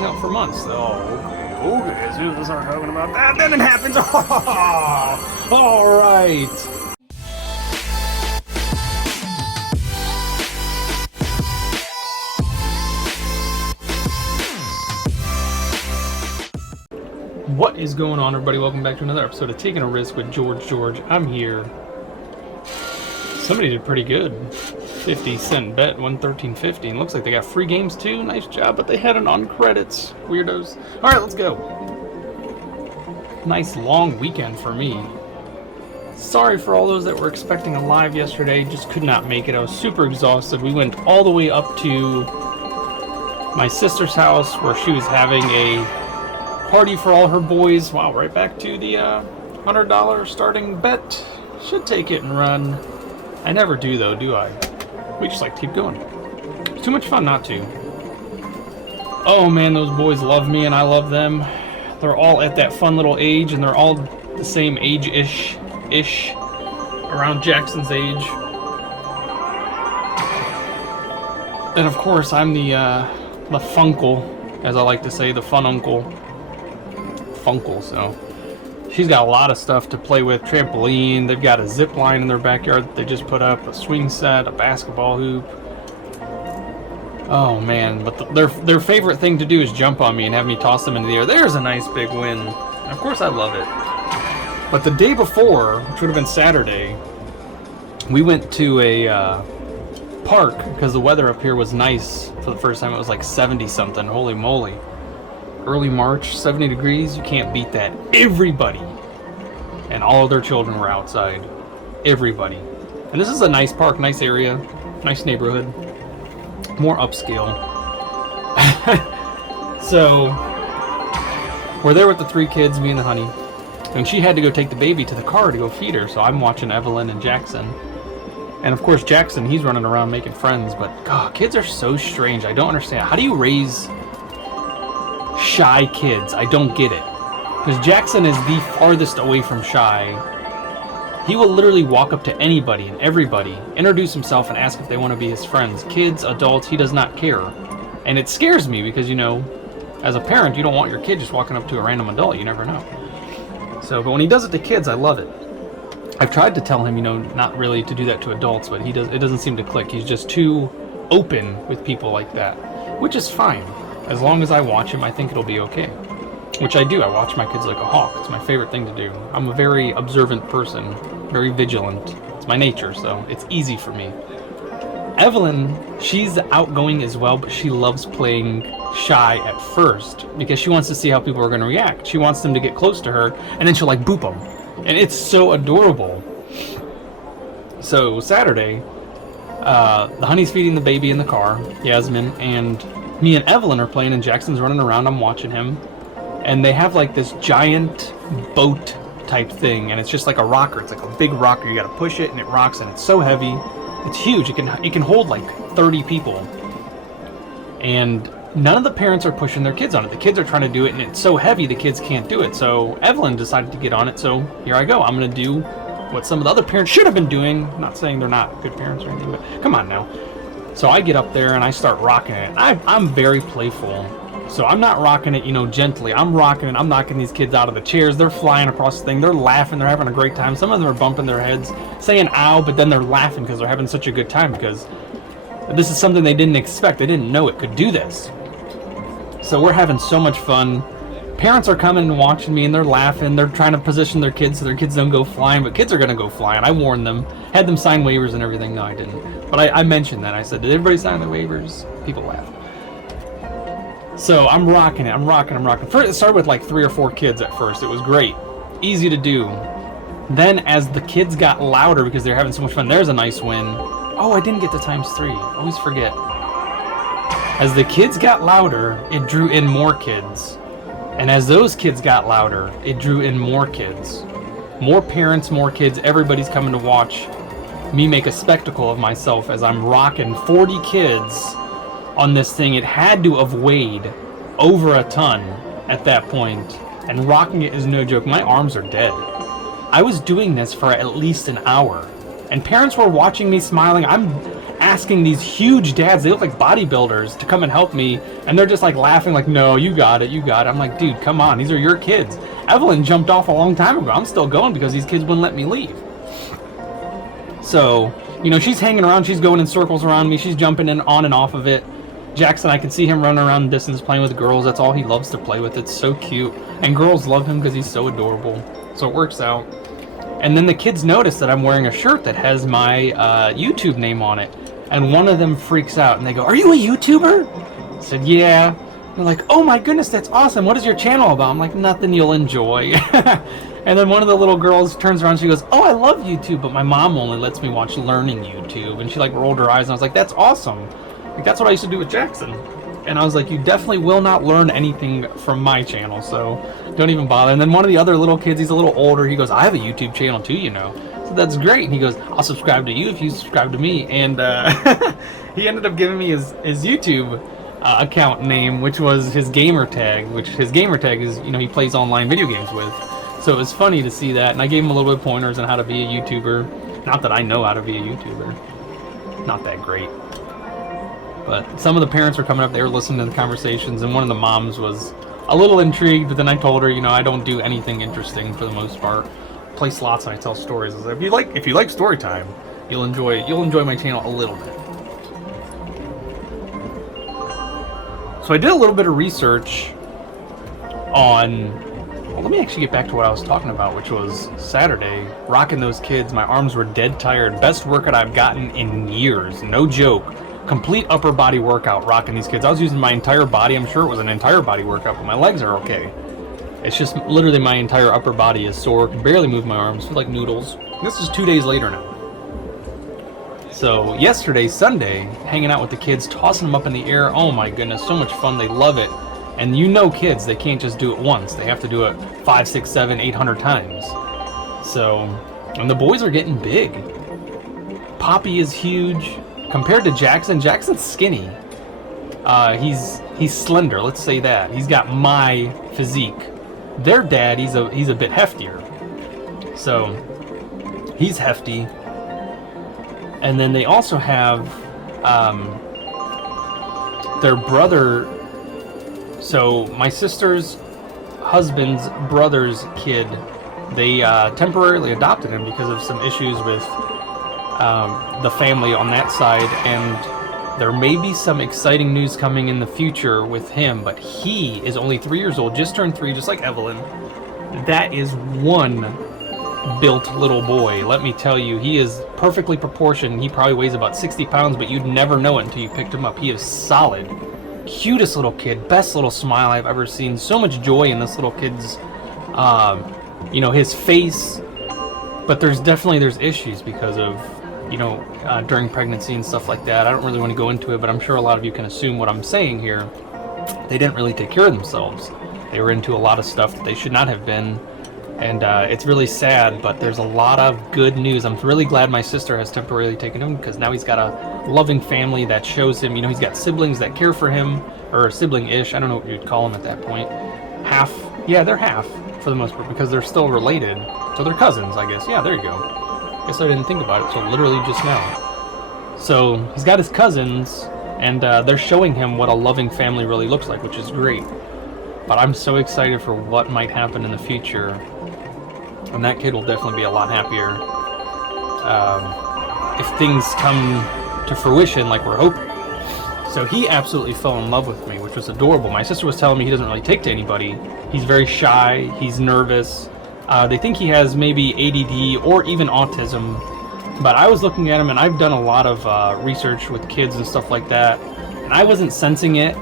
hung out for months. Oh, okay, as soon as I start talking about that, then it happens. Oh, all right. What is going on, everybody? Welcome back to another episode of Taking a Risk with George. I'm here. Somebody did pretty good. 50-cent bet, 113.50. And looks like they got free games too. Nice job, but they had it on credits. Weirdos. All right, let's go. Nice long weekend for me. Sorry for all those that were expecting a live yesterday. Just could not make it. I was super exhausted. We went all the way up to my sister's house where she was having a party for all her boys. Wow, right back to the $100 starting bet. Should take it and run. I never do though, do I? We just like to keep going. It's too much fun not to. Oh man, those boys love me and I love them. They're all at that fun little age and they're all the same age-ish, around Jackson's age. And of course, I'm the funkle, as I like to say, the fun uncle. Funkle, so she's got a lot of stuff to play with. Trampoline, they've got a zip line in their backyard that they just put up, a swing set, a basketball hoop. Oh man, but their favorite thing to do is jump on me and have me toss them into the air. There's a nice big win. And of course I love it. But the day before, which would have been Saturday, we went to a park because the weather up here was nice. For the first time it was like 70 something. Holy moly. Early March, 70 degrees, you can't beat that. Everybody and all of their children were outside. Everybody. And this is a nice park, nice area, nice neighborhood, more upscale. So we're there with the three kids, me and the honey, and she had to go take the baby to the car to go feed her, so I'm watching Evelyn and Jackson. And of course Jackson, he's running around making friends, but God, kids are so strange. I don't understand. How do you raise shy kids? I don't get it. Because Jackson is the farthest away from shy. He will literally walk up to anybody and everybody, introduce himself and ask if they want to be his friends. Kids, adults, he does not care. And it scares me because, you know, as a parent, you don't want your kid just walking up to a random adult. You never know. So, but when he does it to kids, I love it. I've tried to tell him, you know, not really to do that to adults, but it doesn't seem to click. He's just too open with people like that, which is fine. As long as I watch him, I think it'll be okay. Which I do. I watch my kids like a hawk. It's my favorite thing to do. I'm a very observant person, very vigilant. It's my nature, so it's easy for me. Evelyn, she's outgoing as well, but she loves playing shy at first because she wants to see how people are going to react. She wants them to get close to her, and then she'll like boop them. And it's so adorable. So Saturday, the honey's feeding the baby in the car, Yasmin, and me and Evelyn are playing and Jackson's running around. I'm watching him. And they have like this giant boat type thing. And it's just like a rocker. It's like a big rocker. You got to push it and it rocks and it's so heavy. It's huge. It can hold like 30 people. And none of the parents are pushing their kids on it. The kids are trying to do it and it's so heavy the kids can't do it. So Evelyn decided to get on it. So here I go. I'm going to do what some of the other parents should have been doing. I'm not saying they're not good parents or anything, but come on now. So I get up there and I start rocking it. I'm very playful. So I'm not rocking it, you know, gently. I'm rocking it. I'm knocking these kids out of the chairs. They're flying across the thing. They're laughing. They're having a great time. Some of them are bumping their heads, saying ow, but then they're laughing because they're having such a good time because this is something they didn't expect. They didn't know it could do this. So we're having so much fun. Parents are coming and watching me and they're laughing. They're trying to position their kids so their kids don't go flying, but kids are going to go flying. I warned them. Had them sign waivers and everything. No, I didn't. But I mentioned that. I said, did everybody sign the waivers? People laughed. So I'm rocking it. I'm rocking. First, it started with like 3 or 4 kids at first. It was great. Easy to do. Then as the kids got louder because they're having so much fun, there's a nice win. Oh, I didn't get to ×3. Always forget. As the kids got louder, it drew in more kids. And as those kids got louder, it drew in more kids. More parents, more kids, everybody's coming to watch me make a spectacle of myself as I'm rocking 40 kids on this thing. It had to have weighed over a ton at that point, and rocking it is no joke. My arms are dead. I was doing this for at least an hour, and parents were watching me smiling. I'm asking these huge dads, they look like bodybuilders, to come and help me, and they're just like laughing like, no, you got it, you got it. I'm like, dude, come on, these are your kids. Evelyn jumped off a long time ago. I'm still going because these kids wouldn't let me leave. So, you know, she's hanging around, she's going in circles around me, she's jumping in on and off of it. Jackson, I can see him running around the distance playing with girls. That's all he loves to play with. It's so cute. And girls love him because he's so adorable. So it works out. And then the kids notice that I'm wearing a shirt that has my YouTube name on it. And one of them freaks out and they go, "Are you a YouTuber?" I said, "Yeah." They're like, "Oh my goodness, that's awesome. What is your channel about?" I'm like, "Nothing you'll enjoy." And then one of the little girls turns around and she goes, "Oh, I love YouTube, but my mom only lets me watch learning YouTube." And she like rolled her eyes and I was like, "That's awesome. Like, that's what I used to do with Jackson." And I was like, "You definitely will not learn anything from my channel, so don't even bother." And then one of the other little kids, he's a little older, he goes, "I have a YouTube channel too, you know." So that's great. And he goes, "I'll subscribe to you if you subscribe to me." And he ended up giving me his YouTube account name, which was his gamer tag, which his gamer tag is, you know, he plays online video games with. So it was funny to see that, and I gave him a little bit of pointers on how to be a YouTuber. Not that I know how to be a YouTuber. Not that great. But some of the parents were coming up, they were listening to the conversations, and one of the moms was a little intrigued, but then I told her, you know, I don't do anything interesting for the most part. I play slots and I tell stories. I was like, if you like StoryTime, you'll enjoy my channel a little bit. So I did a little bit of research on, well, let me actually get back to what I was talking about, which was Saturday, rocking those kids. My arms were dead tired. Best workout I've gotten in years, no joke. Complete upper body workout rocking these kids. I was using my entire body. I'm sure it was an entire body workout, but my legs are okay. It's just literally my entire upper body is sore. Can barely move my arms. Feel like noodles. This is 2 days later now. So yesterday, Sunday, hanging out with the kids, tossing them up in the air. Oh my goodness, so much fun. They love it. And you know kids, they can't just do it once. They have to do it 5, 6, 7, 800 times. So, and the boys are getting big. Poppy is huge. Compared to Jackson, Jackson's skinny. He's slender, let's say that. He's got my physique. Their dad, he's a bit heftier. So, he's hefty. And then they also have their brother. So, my sister's husband's brother's kid, they temporarily adopted him because of some issues with the family on that side, and there may be some exciting news coming in the future with him, but he is only 3 years old, just turned 3, just like Evelyn. That is one built little boy. Let me tell you, he is perfectly proportioned. He probably weighs about 60 pounds, but you'd never know it until you picked him up. He is solid. Cutest little kid, best little smile I've ever seen. So much joy in this little kid's, you know, his face. But there's issues because of, you know, during pregnancy and stuff like that. I don't really want to go into it, but I'm sure a lot of you can assume what I'm saying here. They didn't really take care of themselves. They were into a lot of stuff that they should not have been. And it's really sad, but there's a lot of good news. I'm really glad my sister has temporarily taken him, because now he's got a loving family that shows him, you know, he's got siblings that care for him, or sibling-ish. I don't know what you'd call them at that point. Half, yeah, they're half for the most part, because they're still related. So they're cousins, I guess. Yeah, there you go. Guess I didn't think about it, so literally just now. So he's got his cousins, and they're showing him what a loving family really looks like, which is great. But I'm so excited for what might happen in the future. And that kid will definitely be a lot happier if things come to fruition like we're hoping. So he absolutely fell in love with me, which was adorable. My sister was telling me he doesn't really take to anybody. He's very shy, he's nervous. They think he has maybe ADD or even autism. But I was looking at him, and I've done a lot of research with kids and stuff like that, and I wasn't sensing it.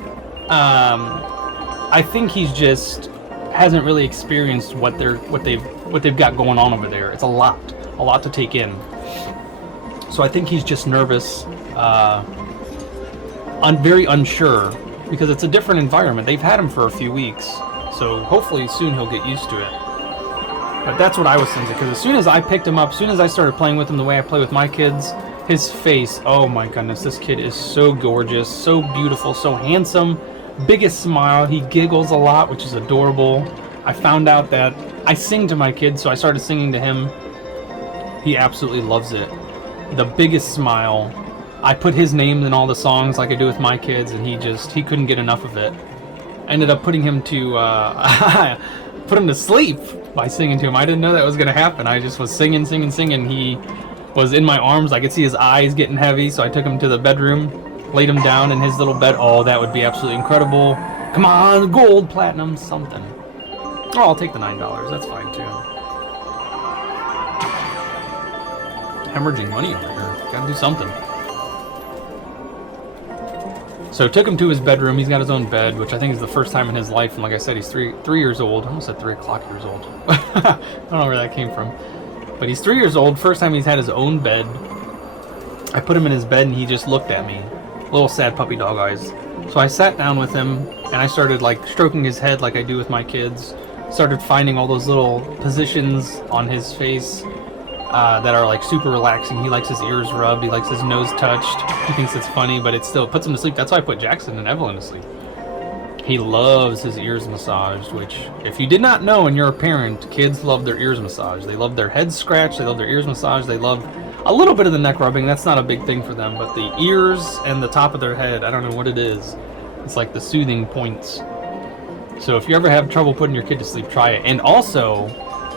I think he's just hasn't really experienced what they've got going on over there. It's a lot to take in. So I think he's just nervous, very unsure, because it's a different environment. They've had him for a few weeks, so hopefully soon he'll get used to it. But that's what I was sensing, because as soon as I picked him up, as soon as I started playing with him the way I play with my kids, his face, oh my goodness, this kid is so gorgeous, so beautiful, so handsome. Biggest smile. He giggles a lot, which is adorable. I found out that I sing to my kids, so I started singing to him. He absolutely loves it. The biggest smile. I put his name in all the songs like I do with my kids, and he couldn't get enough of it. I ended up putting him to put him to sleep by singing to him. I didn't know that was gonna happen. I just was singing. He was in my arms. I could see his eyes getting heavy, so I took him to the bedroom, laid him down in his little bed. Oh, that would be absolutely incredible. Come on, gold, platinum, something. Oh, I'll take the $9. That's fine too. Hemorrhaging money over here. Gotta do something. So took him to his bedroom. He's got his own bed, which I think is the first time in his life. And like I said, he's three years old. I almost said 3 o'clock years old. I don't know where that came from. But he's 3 years old. First time he's had his own bed. I put him in his bed and he just looked at me. Little sad puppy dog eyes. So I sat down with him and I started like stroking his head like I do with my kids. Started finding all those little positions on his face that are like super relaxing. He likes his ears rubbed. He likes his nose touched. He thinks it's funny, but it still puts him to sleep. That's why I put Jackson and Evelyn to sleep. He loves his ears massaged, which if you did not know and you're a parent, kids love their ears massaged. They love their heads scratched. They love their ears massaged. They love a little bit of the neck rubbing. That's not a big thing for them, but the ears and the top of their head, I don't know what it is. It's like the soothing points. So if you ever have trouble putting your kid to sleep, try it. And also,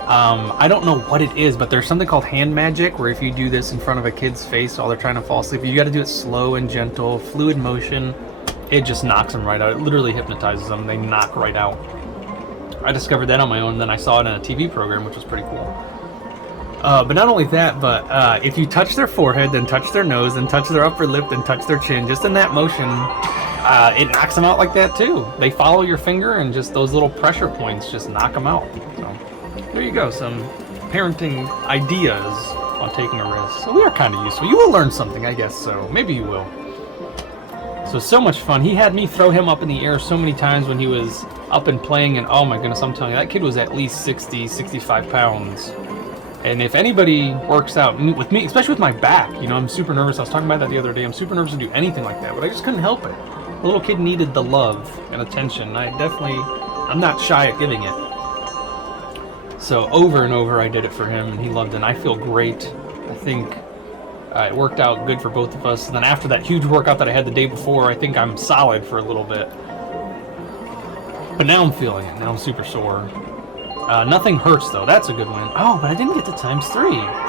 I don't know what it is, but there's something called hand magic, where if you do this in front of a kid's face while they're trying to fall asleep, you got to do it slow and gentle, fluid motion. It just knocks them right out. It literally hypnotizes them. They knock right out. I discovered that on my own, and then I saw it in a TV program, which was pretty cool. But not only that, but if you touch their forehead, then touch their nose, then touch their upper lip, then touch their chin, just in that motion, it knocks them out like that too. They follow your finger, and just those little pressure points just knock them out. So there you go, some parenting ideas on taking a risk. So we are kind of useful. You will learn something, I guess, so maybe you will. So much fun. He had me throw him up in the air so many times when he was up and playing, and oh my goodness, I'm telling you, that kid was at least 60, 65 pounds. And if anybody works out with me, especially with my back, you know, I'm super nervous. I was talking about that the other day. I'm super nervous to do anything like that, but I just couldn't help it. The little kid needed the love and attention. I'm not shy at giving it. So over and over I did it for him, and he loved it, and I feel great. I think it worked out good for both of us. And then after that huge workout that I had the day before, I think I'm solid for a little bit. But now I'm feeling it. Now I'm super sore. Nothing hurts though. That's a good win. Oh, but I didn't get to ×3.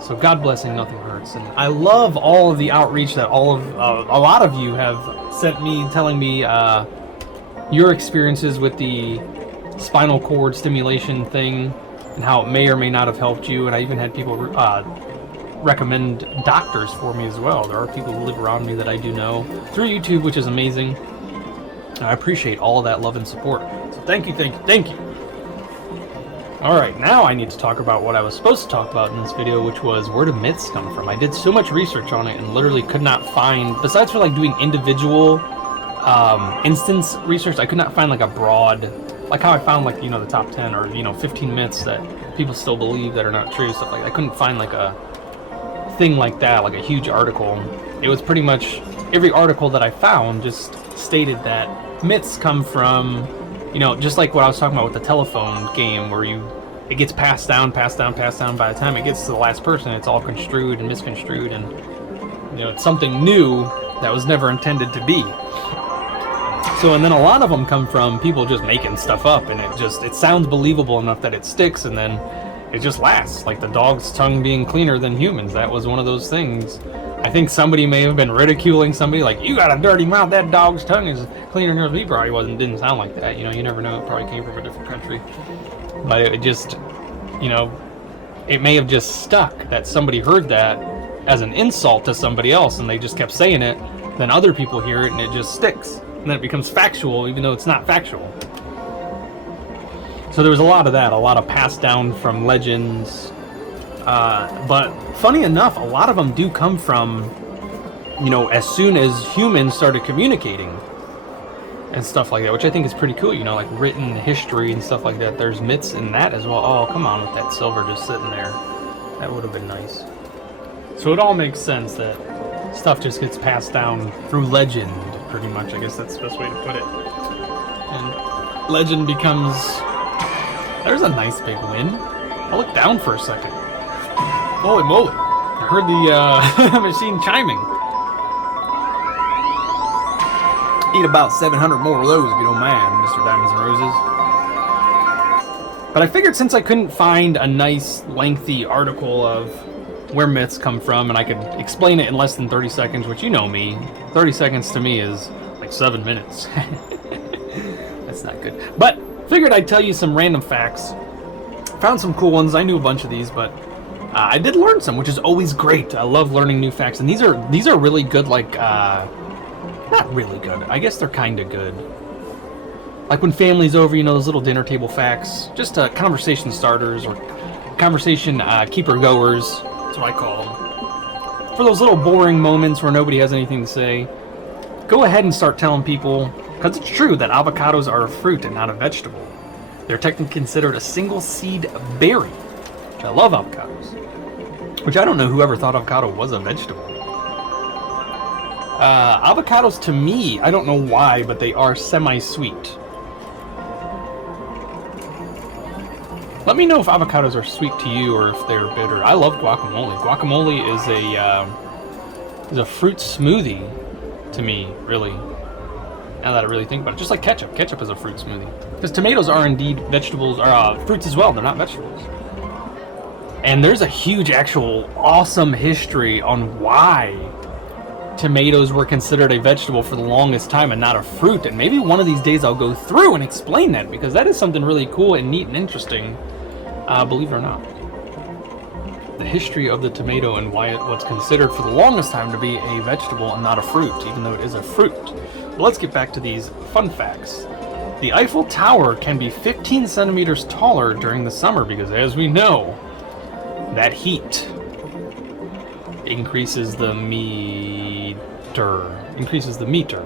So God blessing, nothing hurts. And I love all of the outreach that a lot of you have sent me, telling me your experiences with the spinal cord stimulation thing and how it may or may not have helped you. And I even had people recommend doctors for me as well. There are people who live around me that I do know through YouTube, which is amazing. I appreciate all of that love and support. So thank you, thank you, thank you. Alright, now I need to talk about what I was supposed to talk about in this video, which was where do myths come from. I did so much research on it and literally could not find, besides for like doing individual instance research, I could not find like a broad, like how I found like, you know, the top 10 or, you know, 15 myths that people still believe that are not true, stuff like that. I couldn't find like a thing like that, like a huge article. It was pretty much every article that I found just stated that myths come from, you know, just like what I was talking about with the telephone game, where it gets passed down. By the time it gets to the last person, it's all construed and misconstrued, and you know, it's something new that was never intended to be. So, and then a lot of them come from people just making stuff up, and it sounds believable enough that it sticks, and then it just lasts. Like the dog's tongue being cleaner than humans. That was one of those things. I think somebody may have been ridiculing somebody, like, you got a dirty mouth, that dog's tongue is cleaner than yours. He probably didn't sound like that, you know, you never know, it probably came from a different country. But it just, you know, it may have just stuck that somebody heard that as an insult to somebody else, and they just kept saying it, then other people hear it, and it just sticks. And then it becomes factual, even though it's not factual. So there was a lot of that, a lot of passed down from legends. But funny enough, a lot of them do come from, you know, as soon as humans started communicating and stuff like that, which I think is pretty cool, you know, like written history and stuff like that. There's myths in that as well. Oh, come on with that silver just sitting there. That would have been nice. So it all makes sense that stuff just gets passed down through legend, pretty much. I guess that's the best way to put it. And legend becomes... There's a nice big win. I looked down for a second. Holy moly. I heard the machine chiming. Eat about 700 more of those if you don't mind, Mr. Diamonds and Roses. But I figured since I couldn't find a nice, lengthy article of where myths come from, and I could explain it in less than 30 seconds, which you know me, 30 seconds to me is like 7 minutes. That's not good. But figured I'd tell you some random facts. Found some cool ones. I knew a bunch of these, but I did learn some, which is always great. I love learning new facts, and these are really good. Like not really good. I guess they're kind of good. Like when family's over, you know, those little dinner table facts, just conversation starters or conversation keeper goers. That's what I call them. For those little boring moments where nobody has anything to say, go ahead and start telling people, because it's true that avocados are a fruit and not a vegetable. They're technically considered a single seed berry, which I love avocados. Which I don't know whoever thought avocado was a vegetable. Avocados to me, I don't know why, but they are semi-sweet. Let me know if avocados are sweet to you or if they're bitter. I love guacamole. Guacamole is a fruit smoothie to me, really. Now that I really think about it, just like ketchup. Ketchup is a fruit smoothie because tomatoes are indeed vegetables, or fruits as well. They're not vegetables. And there's a huge, actual, awesome history on why tomatoes were considered a vegetable for the longest time and not a fruit. And maybe one of these days I'll go through and explain that, because that is something really cool and neat and interesting. Believe it or not, the history of the tomato and why it was considered for the longest time to be a vegetable and not a fruit, even though it is a fruit. But let's get back to these fun facts. The Eiffel Tower can be 15 centimeters taller during the summer because, as we know, that heat increases the meter.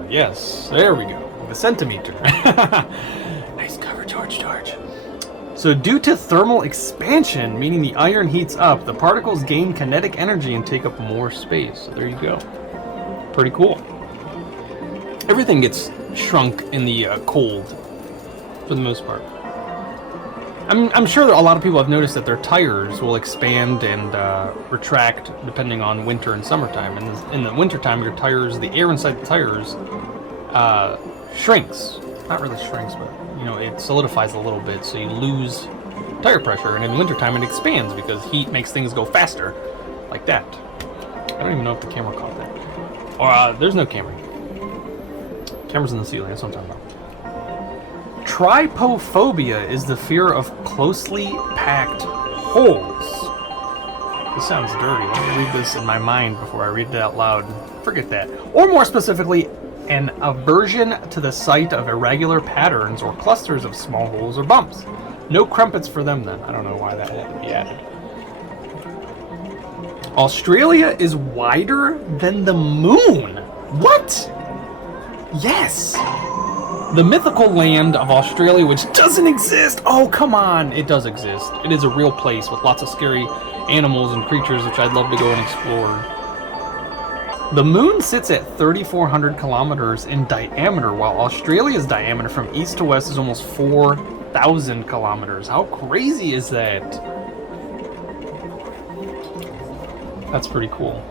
Yes, there we go. The centimeter. Nice cover, George. So due to thermal expansion, meaning the iron heats up, the particles gain kinetic energy and take up more space. So there you go. Pretty cool. Everything gets shrunk in the cold, for the most part. I'm sure that a lot of people have noticed that their tires will expand and retract depending on winter and summertime. And in the wintertime, your tires, the air inside the tires shrinks. Not really shrinks, but you know, it solidifies a little bit, so you lose tire pressure. And in wintertime, it expands because heat makes things go faster, like that. I don't even know if the camera caught that. Or there's no camera. Camera's in the ceiling. That's what I'm talking about. Tripophobia is the fear of closely packed holes. This sounds dirty. Let me read this in my mind before I read it out loud. Forget that. Or more specifically, an aversion to the sight of irregular patterns or clusters of small holes or bumps. No crumpets for them then. I don't know why that had to be added. Australia is wider than the moon. What? Yes. The mythical land of Australia, which doesn't exist. Oh, come on. It does exist. It is a real place with lots of scary animals and creatures, which I'd love to go and explore. The moon sits at 3,400 kilometers in diameter, while Australia's diameter from east to west is almost 4,000 kilometers. How crazy is that? That's pretty cool.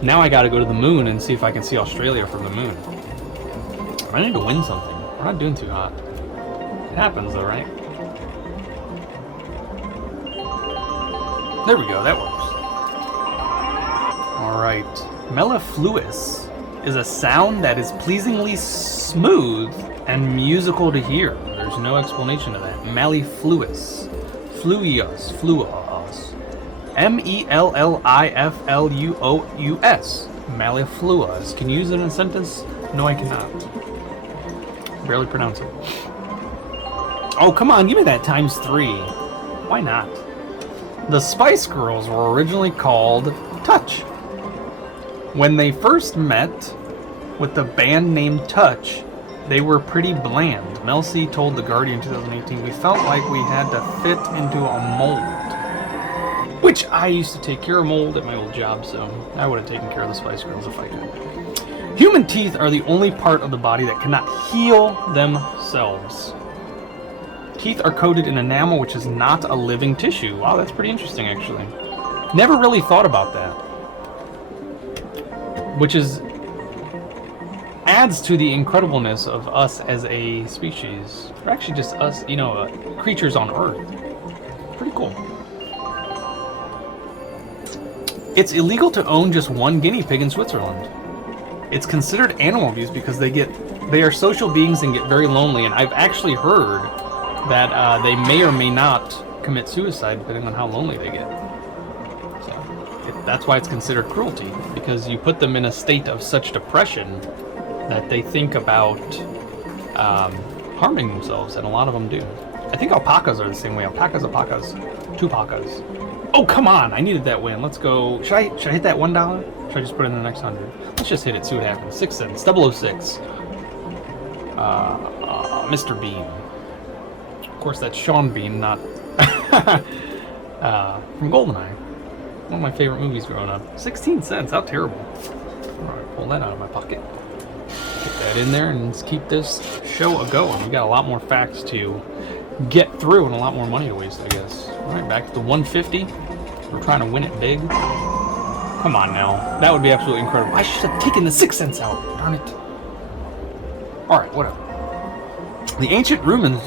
Now I gotta go to the moon and see if I can see Australia from the moon. I need to win something. We're not doing too hot. It happens though, right? There we go, that works. Alright. Mellifluous is a sound that is pleasingly smooth and musical to hear. There's no explanation of that. Mellifluous. Fluius. Mellifluous. Mellifluous. Can you use it in a sentence? No, I cannot. Barely pronounce it. Oh, come on, give me that ×3. Why not? The Spice Girls were originally called Touch. When they first met with the band named Touch, they were pretty bland. Mel C told The Guardian in 2018, "We felt like we had to fit into a mold." Which I used to take care of mold at my old job, so I would have taken care of the Spice Girls if I could. Human teeth are the only part of the body that cannot heal themselves. Teeth are coated in enamel, which is not a living tissue. Wow, that's pretty interesting, actually. Never really thought about that. which is adds to the incredibleness of us as a species. We're actually just us, you know, creatures on Earth. Pretty cool. It's illegal to own just one guinea pig in Switzerland. It's considered animal abuse because they are social beings and get very lonely, and I've actually heard that they may or may not commit suicide depending on how lonely they get. So that's why it's considered cruelty, because you put them in a state of such depression that they think about harming themselves, and a lot of them do. I think alpacas are the same way. Alpacas, tupacas. Oh, come on! I needed that win. Let's go. Should I hit that $1? Should I just put in the next 100? Let's just hit it, see what happens. 6 cents. 006. Mr. Bean. Of course, that's Sean Bean, not from GoldenEye. One of my favorite movies growing up. 16 cents. How terrible. All right, pull that out of my pocket. Get that in there and let's keep this show a-going. We got a lot more facts to get through and a lot more money to waste, I guess. All right, back to the 150. We're trying to win it big. Come on now. That would be absolutely incredible. I should have taken the 6 cents out. Darn it. All right, whatever. The ancient Romans,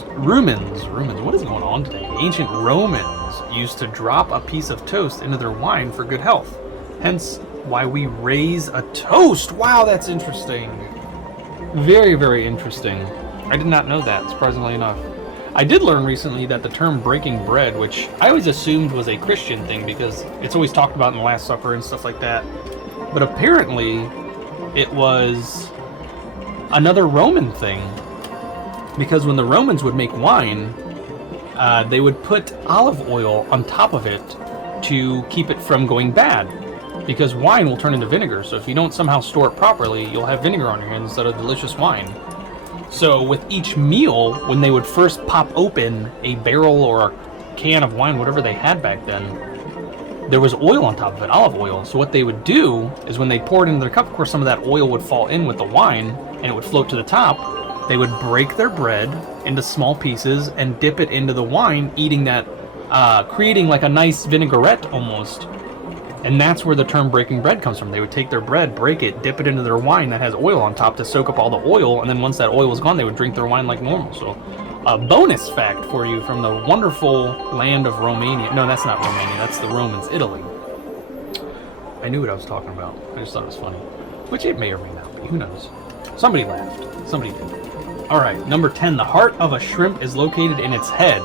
what is going on today? The ancient Romans used to drop a piece of toast into their wine for good health. Hence why we raise a toast. Wow, that's interesting. Very, very interesting. I did not know that, surprisingly enough. I did learn recently that the term breaking bread, which I always assumed was a Christian thing because it's always talked about in the Last Supper and stuff like that, but apparently it was another Roman thing, because when the Romans would make wine, they would put olive oil on top of it to keep it from going bad, because wine will turn into vinegar. So if you don't somehow store it properly, you'll have vinegar on your hands instead of delicious wine. So with each meal, when they would first pop open a barrel or a can of wine, whatever they had back then, there was oil on top of it, olive oil. So what they would do is when they poured it into their cup, of course some of that oil would fall in with the wine and it would float to the top. They would break their bread into small pieces and dip it into the wine, eating that, creating like a nice vinaigrette almost. And that's where the term breaking bread comes from. They would take their bread, break it, dip it into their wine that has oil on top to soak up all the oil, and then once that oil was gone, they would drink their wine like normal. So a bonus fact for you from the wonderful land of Romania. No, that's not Romania. That's the Romans, Italy. I knew what I was talking about. I just thought it was funny. Which it may or may not be. Who knows? Somebody laughed. Somebody did. All right, number 10. The heart of a shrimp is located in its head.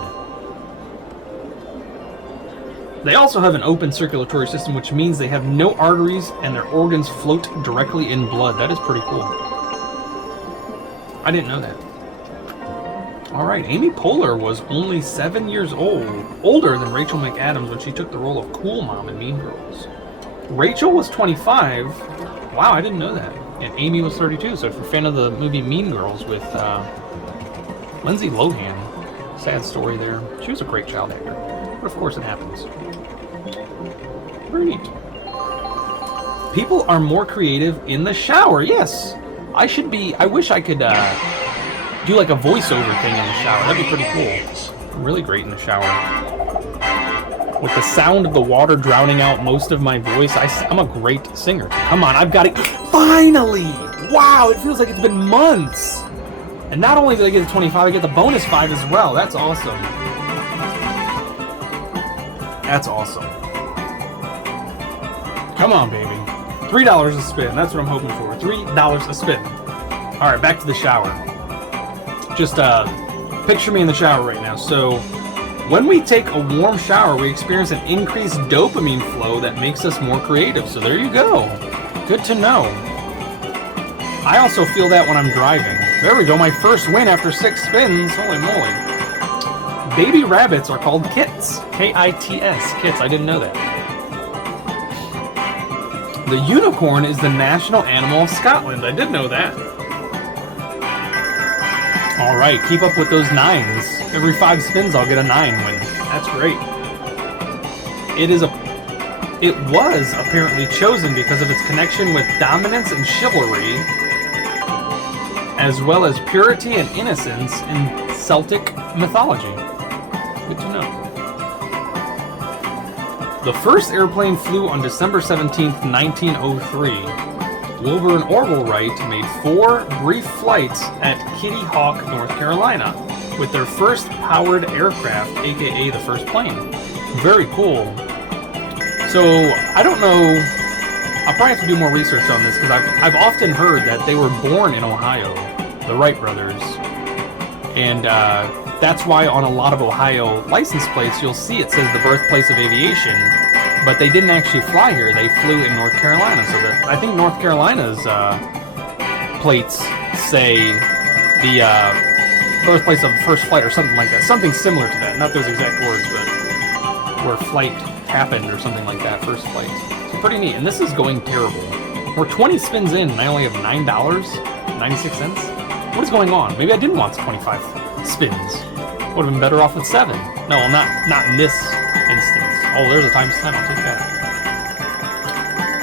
They also have an open circulatory system, which means they have no arteries and their organs float directly in blood. That is pretty cool. I didn't know that. All right, Amy Poehler was only 7 years older than Rachel McAdams when she took the role of Cool Mom in Mean Girls. Rachel was 25. Wow, I didn't know that. And Amy was 32. So if you're a fan of the movie Mean Girls with Lindsay Lohan, sad story there. She was a great child actor. But of course it happens. Very neat. People are more creative in the shower. Yes. I wish I could do like a voiceover thing in the shower. That'd be pretty cool. I'm really great in the shower. With the sound of the water drowning out most of my voice, I'm a great singer. Come on, I've got it. Finally! Wow, it feels like it's been months. And not only did I get the 25, I get the bonus 5 as well. That's awesome. That's awesome. Come on, baby. $3 a spin. That's what I'm hoping for. $3 a spin. All right, back to the shower. Just picture me in the shower right now. So when we take a warm shower, we experience an increased dopamine flow that makes us more creative. So there you go. Good to know. I also feel that when I'm driving. There we go. My first win after 6 spins. Holy moly. Baby rabbits are called kits. K-I-T-S. Kits. I didn't know that. The unicorn is the national animal of Scotland. I did know that. All right, keep up with those 9s. Every 5 spins, I'll get a 9 win. That's great. It was apparently chosen because of its connection with dominance and chivalry, as well as purity and innocence in Celtic mythology. Good to know. The first airplane flew on December 17th, 1903. Wilbur and Orville Wright made 4 brief flights at Kitty Hawk, North Carolina, with their first powered aircraft, aka the first plane. Very cool. So, I don't know, I'll probably have to do more research on this, because I've often heard that they were born in Ohio, the Wright brothers, and that's why on a lot of Ohio license plates you'll see it says the birthplace of aviation, but they didn't actually fly here, they flew in North Carolina, so that I think North Carolina's plates say the birthplace of the first flight or something like that, something similar to that, not those exact words, but where flight happened or something like that, first flight. So pretty neat, and this is going terrible. We're 20 spins in and I only have $9.96. What is going on? Maybe I didn't want 25 spins. Would have been better off with 7. No, well, not in this instance. Oh, there's a times 10. I'll take that.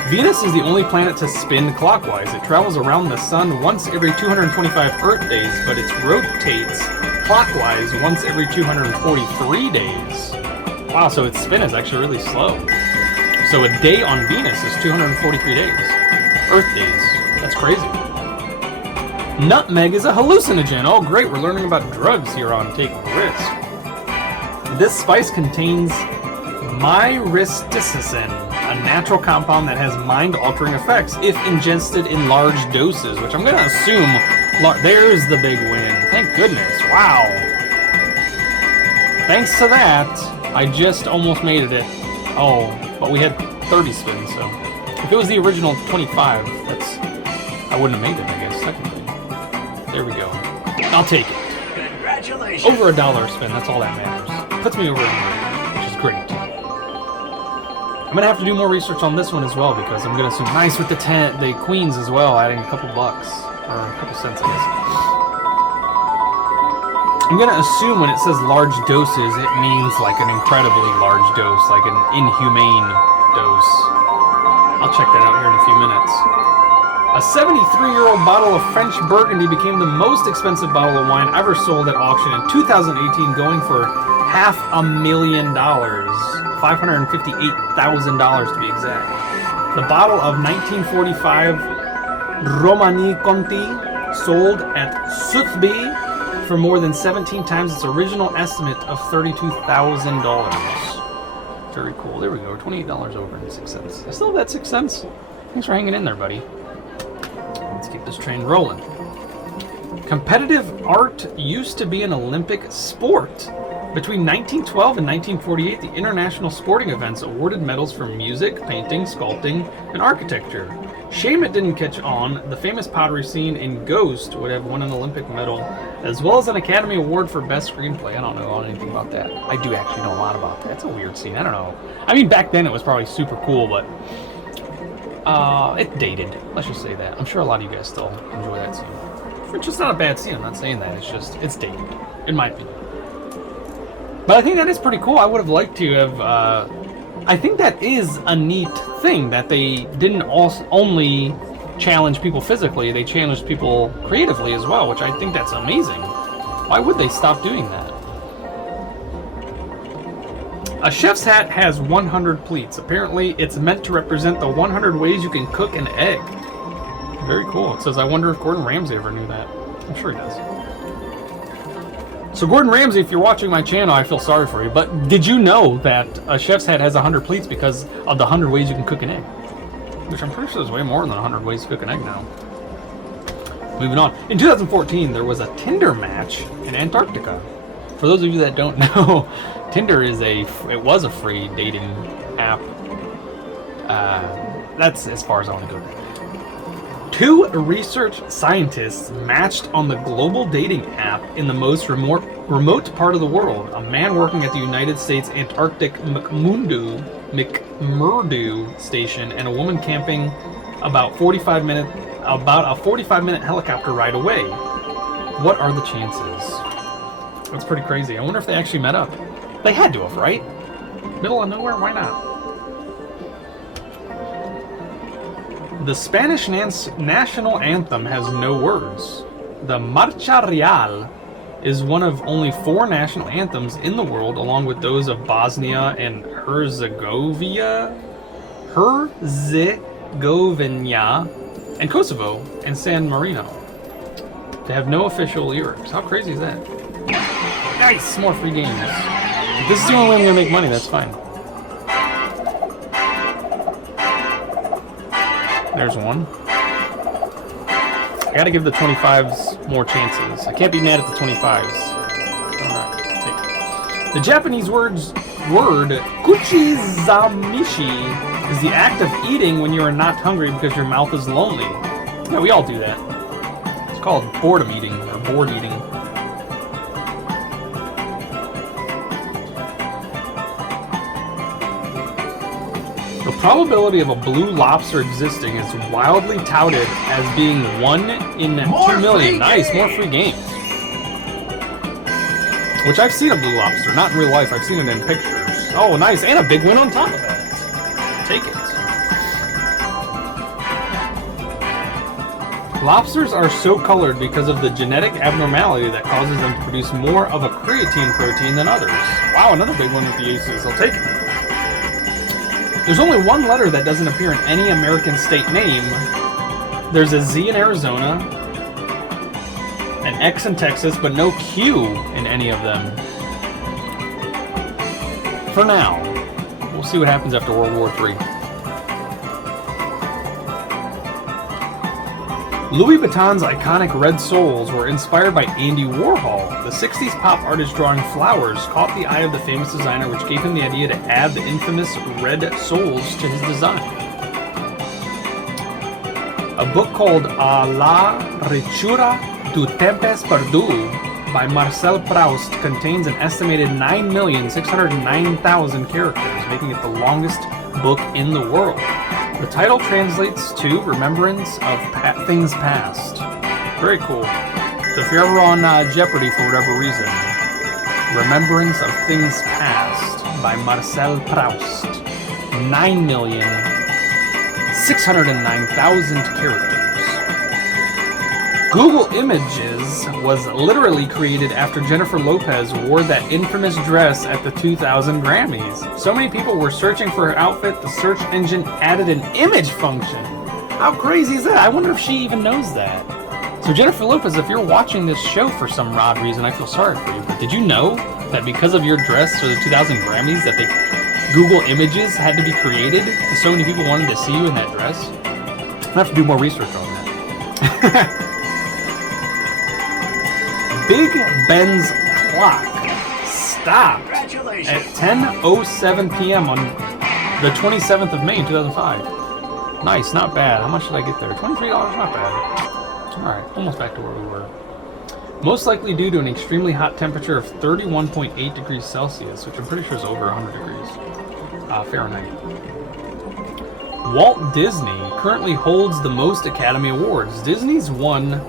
Venus is the only planet to spin clockwise. It travels around the sun once every 225 Earth days, but it rotates clockwise once every 243 days. Wow, so its spin is actually really slow. So a day on Venus is 243 days. Earth days. That's crazy. Nutmeg is a hallucinogen. Oh great, we're learning about drugs here on Taking a Rizk. This spice contains myristicin, a natural compound that has mind-altering effects if ingested in large doses, which I'm going to assume... There's the big win. Thank goodness. Wow. Thanks to that, I just almost made it. Oh, but we had 30 spins, so... If it was the original 25, I wouldn't have made it, I guess, technically. There we go. I'll take it. Congratulations. Over $1 spin, that's all that matters. Puts me over $100, which is great. I'm gonna have to do more research on this one as well, because I'm gonna assume nice with the queens as well, adding a couple bucks. Or a couple cents, I guess. I'm gonna assume when it says large doses, it means like an incredibly large dose, like an inhumane dose. I'll check that out here in a few minutes. A 73-year-old bottle of French Burgundy became the most expensive bottle of wine ever sold at auction in 2018, going for $500,000, $558,000 to be exact. The bottle of 1945 Romani Conti sold at Sotheby's for more than 17 times its original estimate of $32,000. Very cool. There we go. $28 over and 6 cents. I still have that 6 cents. Thanks for hanging in there, buddy. Let's keep this train rolling. Competitive art used to be an Olympic sport. Between 1912 and 1948, the international sporting events awarded medals for music, painting, sculpting, and architecture. Shame it didn't catch on. The famous pottery scene in Ghost would have won an Olympic medal, as well as an Academy Award for Best Screenplay. I don't know anything about that. I do actually know a lot about that. It's a weird scene. I don't know. I mean, back then it was probably super cool, but it's dated. Let's just say that. I'm sure a lot of you guys still enjoy that scene. It's just not a bad scene. I'm not saying that. It's just, it's dated, in my opinion. But I think that is pretty cool. I would have liked to have, I think that is a neat thing, that they didn't only challenge people physically, they challenged people creatively as well, which I think that's amazing. Why would they stop doing that? A chef's hat has 100 pleats. Apparently, it's meant to represent the 100 ways you can cook an egg. Very cool. It says, I wonder if Gordon Ramsay ever knew that. I'm sure he does. So Gordon Ramsay, if you're watching my channel, I feel sorry for you, but did you know that a chef's hat has 100 pleats because of the 100 ways you can cook an egg? Which I'm pretty sure there's way more than 100 ways to cook an egg now. Moving on. In 2014, there was a Tinder match in Antarctica. For those of you that don't know, Tinder is it was a free dating app. That's as far as I want to go. 2 research scientists matched on the global dating app in the most remote part of the world. A man working at the United States Antarctic McMurdo station and a woman camping about a 45-minute helicopter ride away. What are the chances? That's pretty crazy. I wonder if they actually met up. They had to have, right? Middle of nowhere? Why not? The Spanish national anthem has no words. The Marcha Real is one of only 4 national anthems in the world, along with those of Bosnia and Herzegovina, and Kosovo, and San Marino. They have no official lyrics. How crazy is that? Nice! More free games. If this is the only way I'm going to make money, that's fine. There's one. I gotta give the 25s more chances. I can't be mad at the 25s. The Japanese word kuchizamishi is the act of eating when you are not hungry because your mouth is lonely. Yeah, we all do that. It's called boredom eating or bored eating. The probability of a blue lobster existing is wildly touted as being 1 in 2 million. Nice, more free games. Which I've seen a blue lobster, not in real life. I've seen it in pictures. Oh, nice, and a big win on top of that. Take it. Lobsters are so colored because of the genetic abnormality that causes them to produce more of a creatine protein than others. Wow, another big one with the aces. I'll take it. There's only one letter that doesn't appear in any American state name. There's a Z in Arizona, an X in Texas, but no Q in any of them. For now. We'll see what happens after World War III. Louis Vuitton's iconic red soles were inspired by Andy Warhol. The 60s pop artist drawing flowers caught the eye of the famous designer, which gave him the idea to add the infamous red soles to his design. A book called A la Ricciura du Tempes Perdu by Marcel Proust contains an estimated 9,609,000 characters, making it the longest book in the world. The title translates to Remembrance of Things Past. Very cool. So if you're ever on Jeopardy for whatever reason, Remembrance of Things Past by Marcel Proust. 9,609,000 characters. Google Images was literally created after Jennifer Lopez wore that infamous dress at the 2000 Grammys. So many people were searching for her outfit, the search engine added an image function. How crazy is that? I wonder if she even knows that. So Jennifer Lopez, if you're watching this show for some odd reason, I feel sorry for you, but did you know that because of your dress for the 2000 Grammys that Google Images had to be created because so many people wanted to see you in that dress? I have to do more research on that. Big Ben's clock stopped at 10:07 p.m. on the 27th of May in 2005. Nice, not bad. How much did I get there? $23, not bad. Alright, almost back to where we were. Most likely due to an extremely hot temperature of 31.8 degrees Celsius, which I'm pretty sure is over 100 degrees Fahrenheit. Walt Disney currently holds the most Academy Awards. Disney's won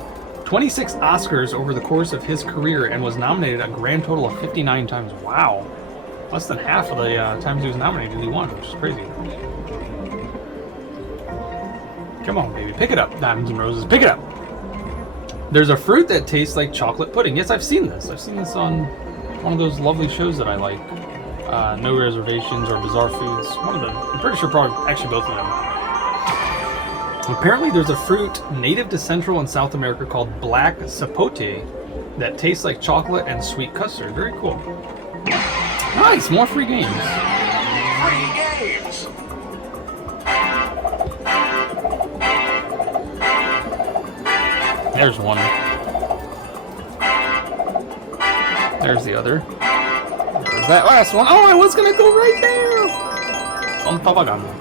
26 Oscars over the course of his career and was nominated a grand total of 59 times. Wow. Less than half of the times he was nominated he won, which is crazy. Come on, baby. Pick it up. Diamonds and Roses. Pick it up. There's a fruit that tastes like chocolate pudding. Yes, I've seen this. I've seen this on one of those lovely shows that I like. No Reservations or Bizarre Foods. One of them. I'm pretty sure probably actually both of them. Apparently there's a fruit native to Central and South America called black sapote that tastes like chocolate and sweet custard. Very cool. Nice, more free games. Free games! There's one. There's the other. There's that last one. Oh, I was gonna go right there! Son Pavagano.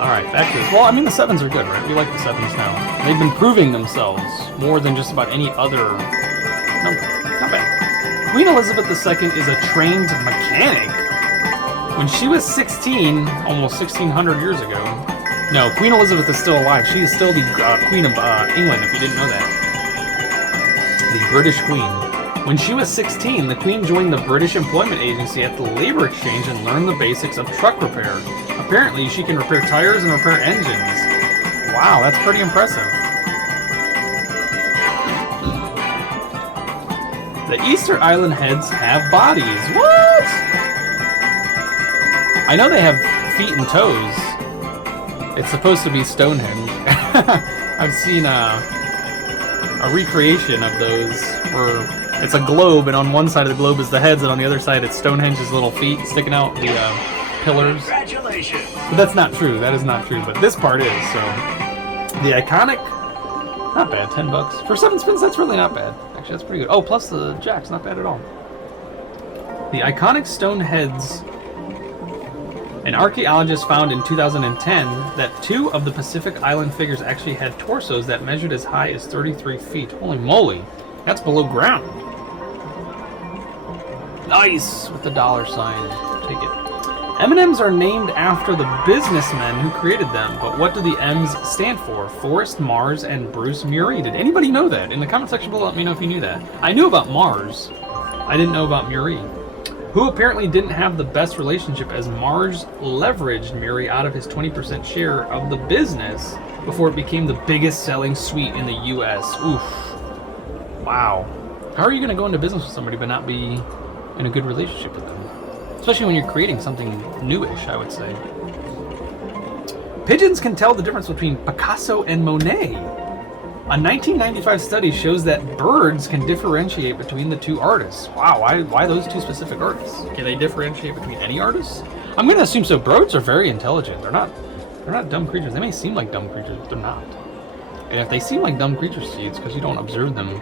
Alright, back to this. Well, I mean, the 7s are good, right? We like the 7s now. They've been proving themselves more than just about any other number. Not bad. Queen Elizabeth II is a trained mechanic. When she was 16, almost 1600 years ago. No, Queen Elizabeth is still alive. She is still the Queen of England, if you didn't know that. The British Queen. When she was 16, the Queen joined the British Employment Agency at the Labor Exchange and learned the basics of truck repair. Apparently, she can repair tires and repair engines. Wow, that's pretty impressive. The Easter Island heads have bodies. What? I know they have feet and toes. It's supposed to be Stonehenge. I've seen a recreation of those where it's a globe, and on one side of the globe is the heads, and on the other side it's Stonehenge's little feet sticking out the pillars. Congratulations. But that's not true. That is not true. But this part is. So the iconic, not bad. $10 for 7 spins. That's really not bad. Actually, that's pretty good. Oh, plus the jacks, not bad at all. The iconic stone heads. An archaeologist found in 2010 that 2 of the Pacific Island figures actually had torsos that measured as high as 33 feet. Holy moly, that's below ground. Nice, with the $sign. Take it. M&Ms are named after the businessmen who created them, but what do the M's stand for? Forrest Mars and Bruce Murray. Did anybody know that? In the comment section below, let me know if you knew that. I knew about Mars. I didn't know about Murray. Who apparently didn't have the best relationship, as Mars leveraged Murray out of his 20% share of the business before it became the biggest selling suite in the US. Oof. Wow. How are you going to go into business with somebody but not be in a good relationship with them? Especially when you're creating something newish, I would say. Pigeons can tell the difference between Picasso and Monet. A 1995 study shows that birds can differentiate between the 2 artists. Wow, why those 2 specific artists? Can they differentiate between any artists? I'm going to assume so. Birds are very intelligent. They're not dumb creatures. They may seem like dumb creatures, but they're not. And if they seem like dumb creatures to you, it's because you don't observe them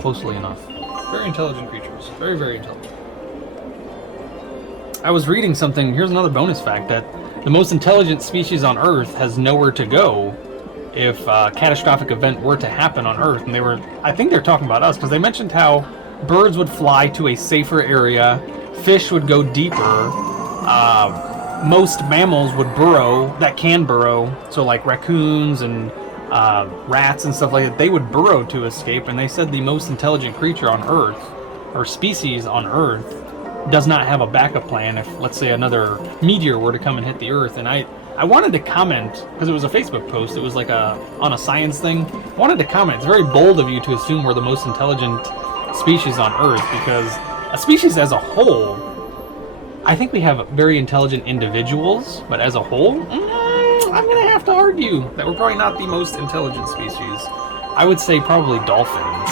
closely enough. Very intelligent creatures. Very, very intelligent. I was reading something. Here's another bonus fact, that the most intelligent species on Earth has nowhere to go if a catastrophic event were to happen on Earth. And I think they're talking about us, because they mentioned how birds would fly to a safer area, fish would go deeper, most mammals would burrow, that can burrow, so like raccoons and rats and stuff like that, they would burrow to escape. And they said the most intelligent creature on Earth, or species on Earth, does not have a backup plan if, let's say, another meteor were to come and hit the Earth. And I wanted to comment, because it was a Facebook post, it was like on a science thing. I wanted to comment, it's very bold of you to assume we're the most intelligent species on Earth, because a species as a whole, I think we have very intelligent individuals, but as a whole, I'm going to have to argue that we're probably not the most intelligent species. I would say probably dolphins.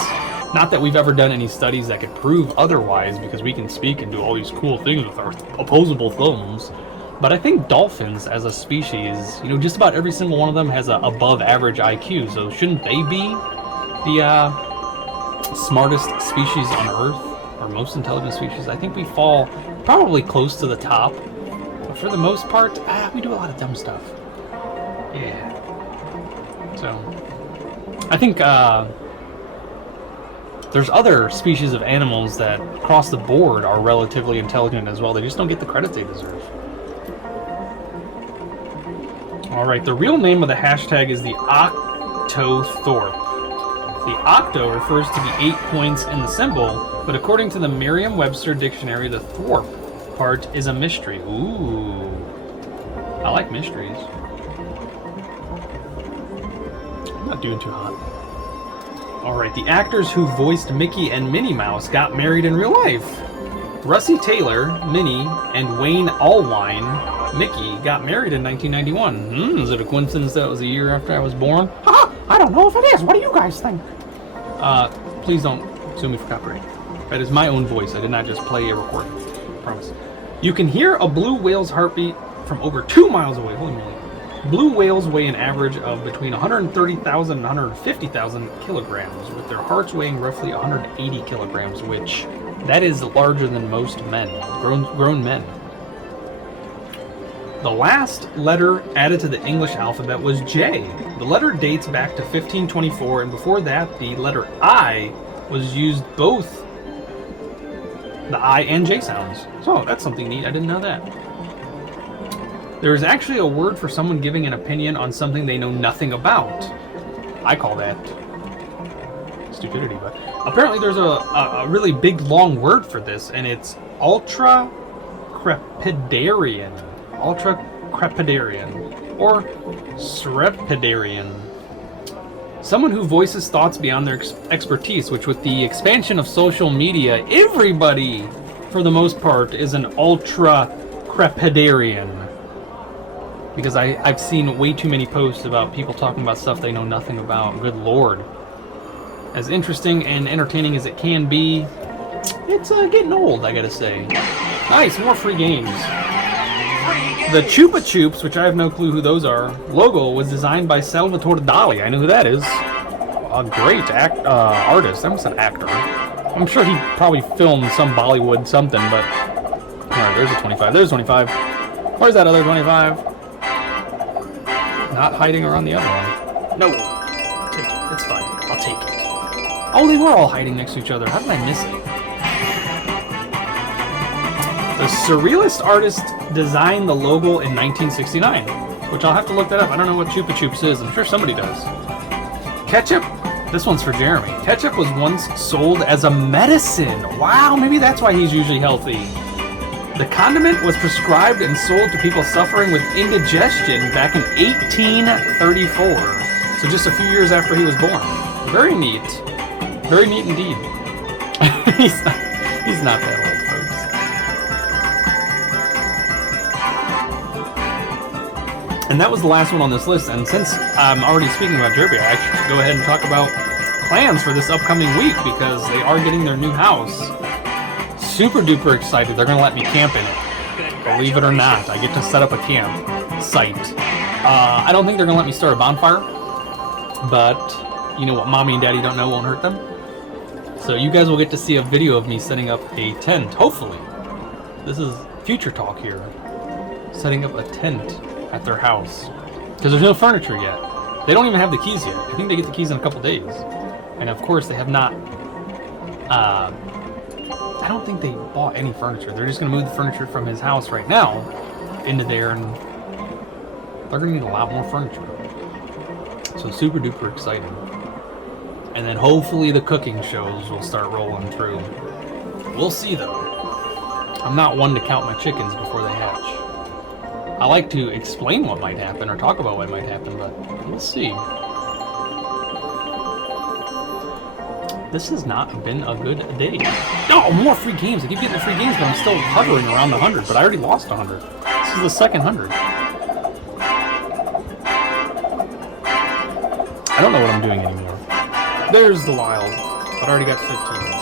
Not that we've ever done any studies that could prove otherwise, because we can speak and do all these cool things with our opposable thumbs. But I think dolphins as a species, just about every single one of them has a above average IQ, so shouldn't they be the smartest species on Earth, or most intelligent species? I think we fall probably close to the top, but for the most part, we do a lot of dumb stuff. Yeah. So, I think there's other species of animals that across the board are relatively intelligent as well. They just don't get the credit they deserve. Alright, the real name of the hashtag is the Octothorpe. The octo refers to the 8 points in the symbol, but according to the Merriam-Webster dictionary, the thorpe part is a mystery. Ooh. I like mysteries. I'm not doing too hot. Alright, the actors who voiced Mickey and Minnie Mouse got married in real life. Russie Taylor, Minnie, and Wayne Allwine, Mickey, got married in 1991. Is it a coincidence that was a year after I was born? Haha! I don't know if it is. What do you guys think? Please don't sue me for copyright. That is my own voice. I did not just play a recording. I promise. You can hear a blue whale's heartbeat from over 2 miles away. Holy moly. Blue whales weigh an average of between 130,000 and 150,000 kilograms, with their hearts weighing roughly 180 kilograms, which that is larger than most men, grown men. The last letter added to the English alphabet was J. The letter dates back to 1524, and before that, the letter I was used both the I and J sounds. So that's something neat. I didn't know that. There is actually a word for someone giving an opinion on something they know nothing about. I call that stupidity, but apparently there's a really big long word for this, and it's ultra-crepidarian. Ultra-crepidarian. Or srepidarian. Someone who voices thoughts beyond their expertise, which with the expansion of social media, everybody, for the most part, is an ultra-crepidarian. because I've seen way too many posts about people talking about stuff they know nothing about. Good Lord. As interesting and entertaining as it can be, it's getting old, I gotta say. Nice, more free games. The Chupa Chups, which I have no clue who those are, logo was designed by Salvatore Dali. I know who that is. A great artist. I almost said actor. I'm sure he probably filmed some Bollywood something, but... Alright, there's a 25. There's 25. Where's that other 25? Not hiding around the other one. No. Take it. It's fine. I'll take it. Oh, they were all hiding next to each other. How did I miss it? The surrealist artist designed the logo in 1969, which I'll have to look that up. I don't know what Chupa Chups is. I'm sure somebody does. Ketchup. This one's for Jeremy. Ketchup was once sold as a medicine. Wow, maybe that's why he's usually healthy. The condiment was prescribed and sold to people suffering with indigestion back in 1834. So just a few years after he was born. Very neat. Very neat indeed. He's not that old, folks. And that was the last one on this list. And since I'm already speaking about Derby, I should go ahead and talk about plans for this upcoming week because they are getting their new house. Super duper excited. They're going to let me camp in it. Believe it or not, I get to set up a camp site. I don't think they're going to let me start a bonfire, but you know what mommy and daddy don't know won't hurt them. So you guys will get to see a video of me setting up a tent, hopefully. This is future talk here. Setting up a tent at their house. Because there's no furniture yet. They don't even have the keys yet. I think they get the keys in a couple days. And of course they have not... I don't think they bought any furniture. They're just going to move the furniture from his house right now into there, and they're going to need a lot more furniture. So super duper exciting. And then hopefully the cooking shows will start rolling through. We'll see though. I'm not one to count my chickens before they hatch. I like to explain what might happen or talk about what might happen, but we'll see. This has not been a good day. No, more free games. I keep getting the free games, but I'm still hovering around the 100. But I already lost 100. This is the second 100. I don't know what I'm doing anymore. There's the wild. But I already got 15s.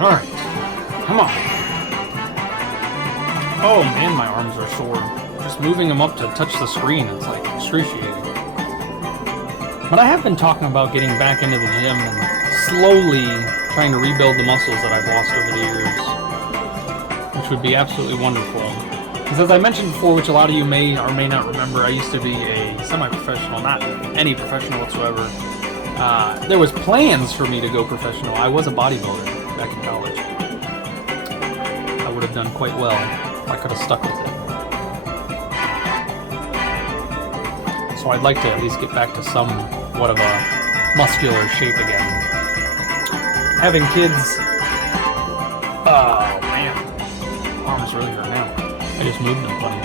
Alright. Come on. Oh man, my arms are sore. Just moving them up to touch the screen, it's like excruciating. But I have been talking about getting back into the gym and slowly trying to rebuild the muscles that I've lost over the years, which would be absolutely wonderful. Because as I mentioned before, which a lot of you may or may not remember, I used to be a semi-professional, not any professional whatsoever. There was plans for me to go professional. I was a bodybuilder back in college. I would have done quite well if I could have stuck with it. So I'd like to at least get back to somewhat of a muscular shape again. Having kids... Oh, man. Arms really hurt now. I just moved them funny.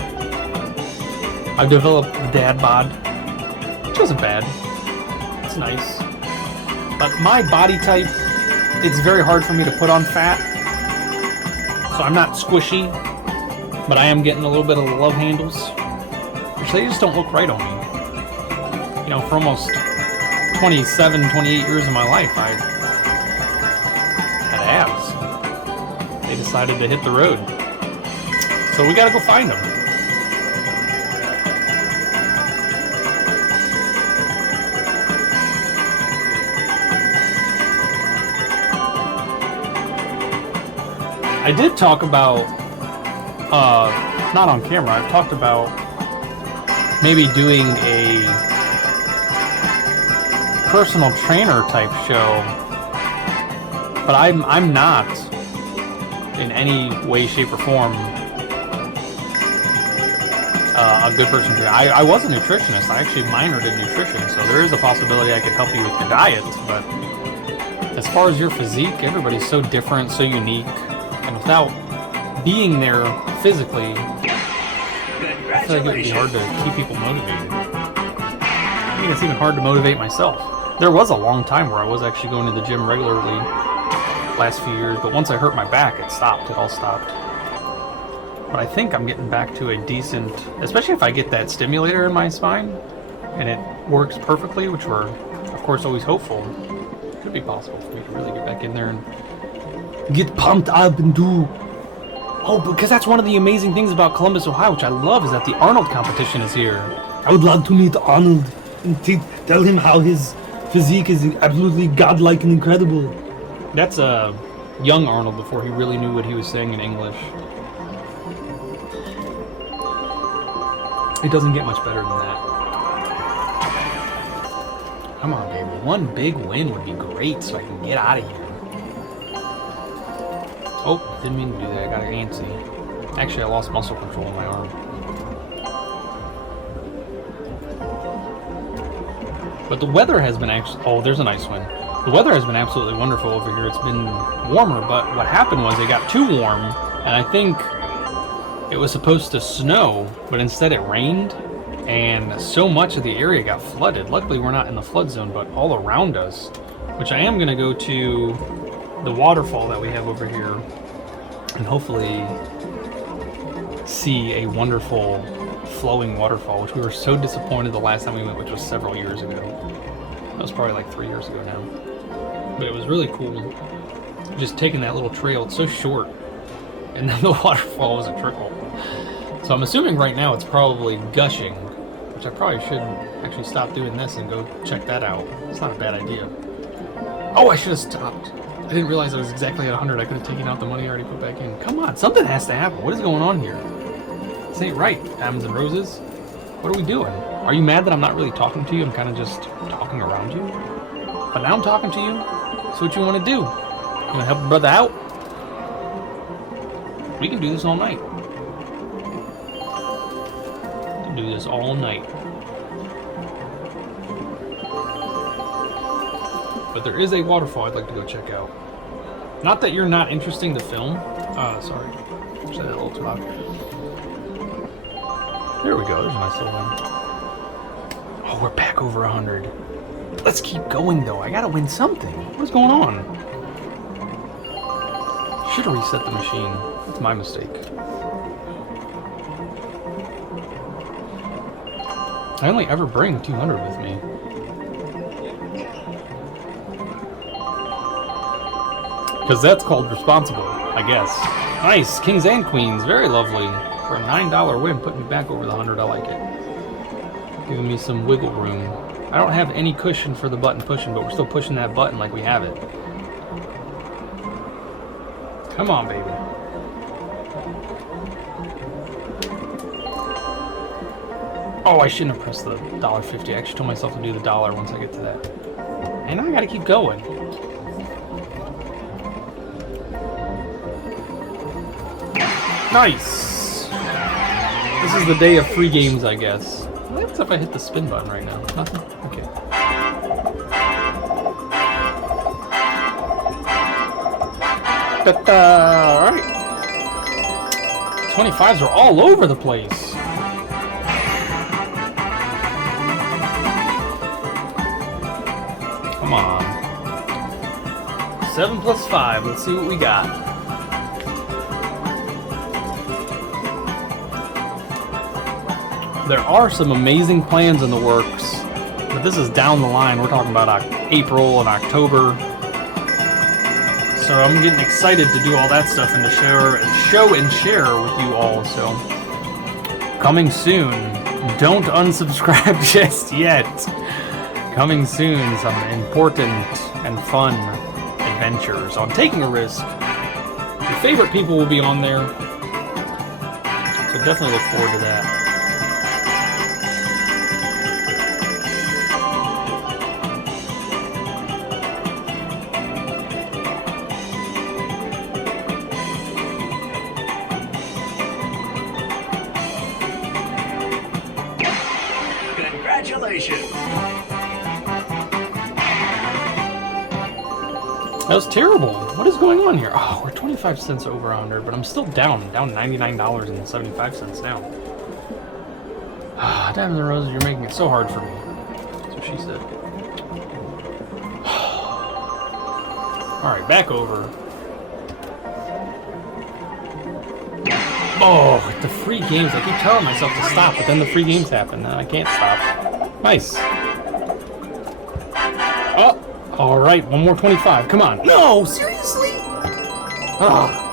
I've developed the dad bod. Which wasn't bad. It's nice. But my body type, it's very hard for me to put on fat. So I'm not squishy. But I am getting a little bit of the love handles. Which they just don't look right on me. You know, for almost 27, 28 years of my life, I had abs. They decided to hit the road. So we gotta go find them. I did talk about, not on camera, I've talked about maybe doing a personal trainer type show, but I'm not in any way, shape, or form a good person trainer. I was a nutritionist. I actually minored in nutrition, so there is a possibility I could help you with your diet, but as far as your physique, everybody's so different, so unique, and without being there physically, I feel like it would be hard to keep people motivated. I mean, it's even hard to motivate myself. There was a long time where I was actually going to the gym regularly last few years, but once I hurt my back, it stopped. It all stopped. But I think I'm getting back to a decent, especially if I get that stimulator in my spine and it works perfectly, which we're, of course, always hopeful. It could be possible for me to really get back in there and get pumped up and do. Oh, because that's one of the amazing things about Columbus, Ohio, which I love, is that the Arnold competition is here. I would love to meet Arnold and tell him how his physique is absolutely godlike and incredible. That's a young Arnold before he really knew what he was saying in English. It doesn't get much better than that. Come on, baby. One big win would be great so I can get out of here. Oh, didn't mean to do that. I got antsy. Actually, I lost muscle control in my arm. But the weather has been actually... Oh, there's a nice one. The weather has been absolutely wonderful over here. It's been warmer, but what happened was it got too warm, and I think it was supposed to snow, but instead it rained, and so much of the area got flooded. Luckily, we're not in the flood zone, but all around us, which I am going to go to the waterfall that we have over here and hopefully see a wonderful flowing waterfall, which we were so disappointed the last time we went, which was several years ago. That was probably like 3 years ago now. But it was really cool just taking that little trail. It's so short, and then the waterfall was a trickle. So I'm assuming right now it's probably gushing, which I probably should actually stop doing this and go check that out. It's not a bad idea. Oh, I should have stopped. I didn't realize I was exactly at 100. I could have taken out the money I already put back in. Come on, something has to happen. What is going on here? This ain't right. Diamonds and roses. What are we doing? Are you mad that I'm not really talking to you? I'm kind of just talking around you. But now I'm talking to you. So what you want to do? You want to help a brother out? We can do this all night. We can do this all night. But there is a waterfall I'd like to go check out. Not that you're not interesting to film. Sorry. I said that a little too loud. There we go. There's a nice little one. Oh, we're back over 100. Let's keep going, though. I gotta win something. What's going on? Should have reset the machine. That's my mistake. I only ever bring 200 with me. Because that's called responsible, I guess. Nice. Kings and queens. Very lovely. For a $9 win, putting me back over the 100. I like it. Giving me some wiggle room. I don't have any cushion for the button pushing, but we're still pushing that button like we have it. Come on, baby. Oh, I shouldn't have pressed the $1.50. I actually told myself to do the dollar once I get to that. And I gotta keep going. Nice! This is the day of free games, I guess. What happens if I hit the spin button right now? Nothing? Okay. Alright. 25s are all over the place. Come on. 7 plus 5. Let's see what we got. There are some amazing plans in the works, but this is down the line. We're talking about April and October. So I'm getting excited to do all that stuff and to show and share with you all. So coming soon. Don't unsubscribe just yet. Coming soon, some important and fun adventures on Taking a Risk. Your favorite people will be on there. So definitely look forward to that. Congratulations! That was terrible. What is going on here? Oh, we're 25 cents over 100, but I'm still down $99.75 down. Ah, Diamonds and Roses, you're making it so hard for me. That's what she said. All right, back over. Oh, the free games. I keep telling myself to stop, but then the free games happen, and I can't stop. Nice. Oh, all right. One more 25. Come on. No, seriously? Oh.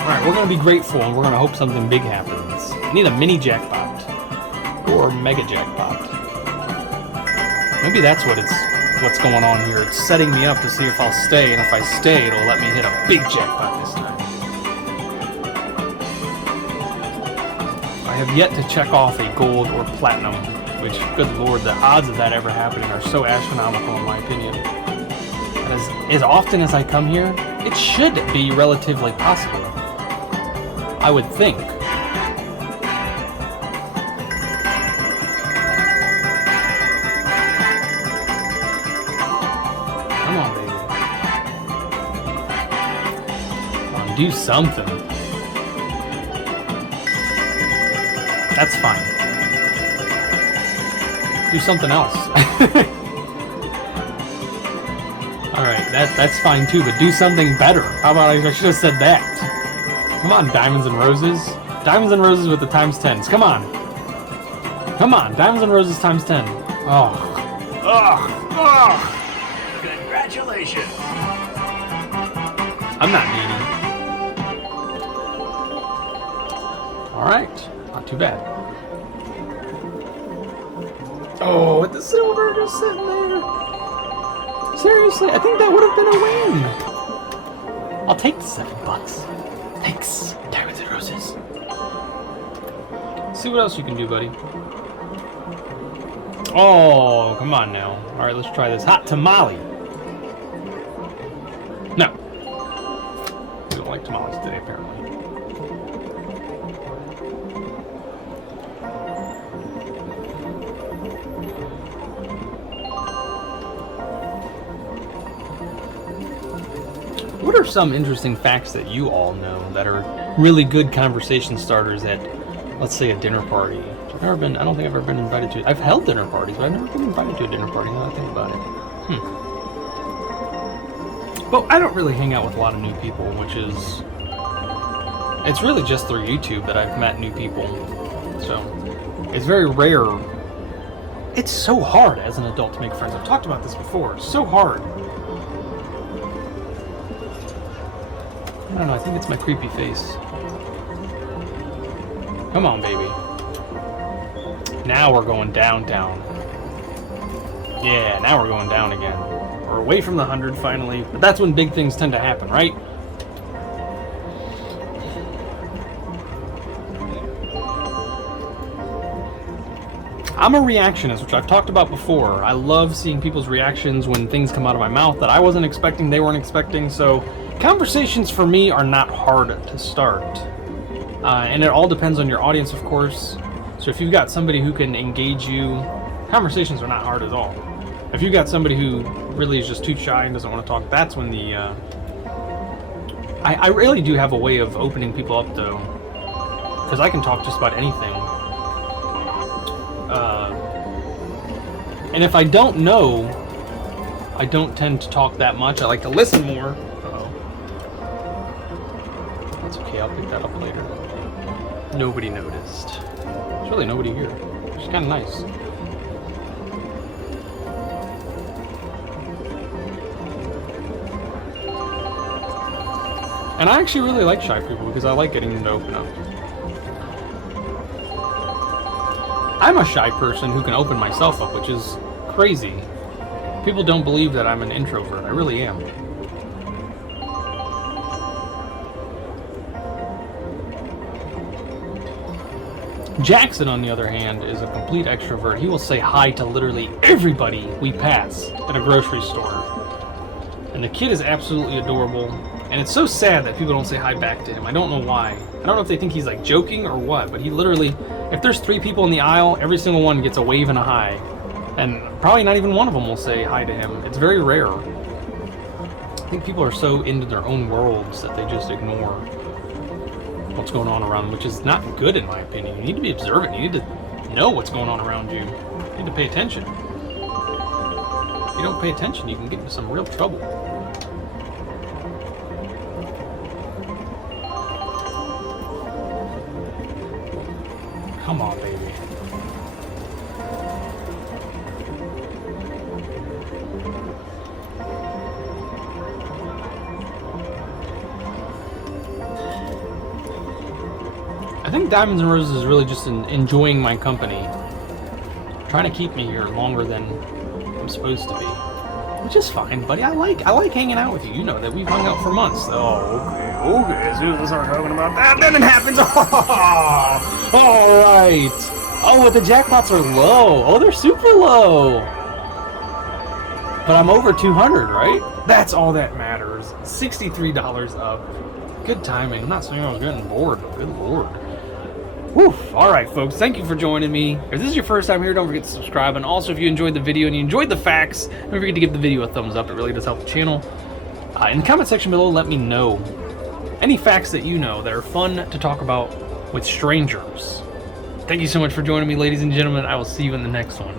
All right, we're going to be grateful, and we're going to hope something big happens. I need a mini jackpot or mega jackpot. Maybe that's what's going on here. It's setting me up to see if I'll stay, and if I stay, it'll let me hit a big jackpot this time. I have yet to check off a gold or platinum, which, good lord, the odds of that ever happening are so astronomical in my opinion. And as often as I come here, it should be relatively possible. I would think. Come on, baby. Come on, do something. That's fine. Do something else. Alright, that's fine too, but do something better. How about I should have said that? Come on, Diamonds and Roses. Diamonds and Roses with the times 10s. Come on. Come on, Diamonds and Roses times 10. Oh. Ugh. Ugh. Congratulations. I'm not needy. Alright. Not too bad. Oh, with the silver just sitting there. Seriously, I think that would have been a win. I'll take the $7. Thanks, Diamonds and Roses. See what else you can do, buddy. Oh, come on now. Alright, let's try this. Hot tamale. No. We don't like tamales today, apparently. What are some interesting facts that you all know that are really good conversation starters at, let's say, a dinner party? I don't think I've ever been invited to. I've held dinner parties, but I've never been invited to a dinner party now that I think about it. But I don't really hang out with a lot of new people, which is... It's really just through YouTube that I've met new people. So, it's very rare. It's so hard as an adult to make friends. I've talked about this before. It's so hard. I don't know, I think it's my creepy face. Come on, baby. Now we're going downtown. Yeah, now we're going down again. We're away from the 100 finally, but that's when big things tend to happen, right? I'm a reactionist, which I've talked about before. I love seeing people's reactions when things come out of my mouth that I wasn't expecting, they weren't expecting, so conversations for me are not hard to start. And it all depends on your audience, of course. So if you've got somebody who can engage you, conversations are not hard at all. If you've got somebody who really is just too shy and doesn't want to talk, that's when the... I really do have a way of opening people up, though. Because I can talk just about anything. And if I don't know, I don't tend to talk that much. I like to listen more. That's okay, I'll pick that up later. Nobody noticed. There's really nobody here. It's kind of nice. And I actually really like shy people because I like getting them to open up. I'm a shy person who can open myself up, which is crazy. People don't believe that I'm an introvert. I really am. Jackson, on the other hand, is a complete extrovert. He will say hi to literally everybody we pass at a grocery store. And the kid is absolutely adorable. And it's so sad that people don't say hi back to him. I don't know why. I don't know if they think he's like joking or what, but he literally, if there's 3 people in the aisle, every single one gets a wave and a hi. And probably not even one of them will say hi to him. It's very rare. I think people are so into their own worlds that they just ignore what's going on around them, which is not good in my opinion. You need to be observant. You need to know what's going on around you. You need to pay attention. If you don't pay attention, you can get into some real trouble. Come on, baby. I think Diamonds and Roses is really just enjoying my company. Trying to keep me here longer than I'm supposed to be. Which is fine, buddy. I like hanging out with you. You know that we've hung out for months. Oh, okay. As soon as I start talking about that, then it happens. Oh, all right. Oh, but the jackpots are low. Oh, they're super low. But I'm over 200, right? That's all that matters. $63 up. Good timing. I'm not saying I was getting bored, but good lord. Whew. Alright folks, thank you for joining me. If this is your first time here, don't forget to subscribe. And also, if you enjoyed the video and you enjoyed the facts, don't forget to give the video a thumbs up. It really does help the channel. In the comment section below, let me know any facts that you know that are fun to talk about with strangers. Thank you so much for joining me, ladies and gentlemen. I will see you in the next one.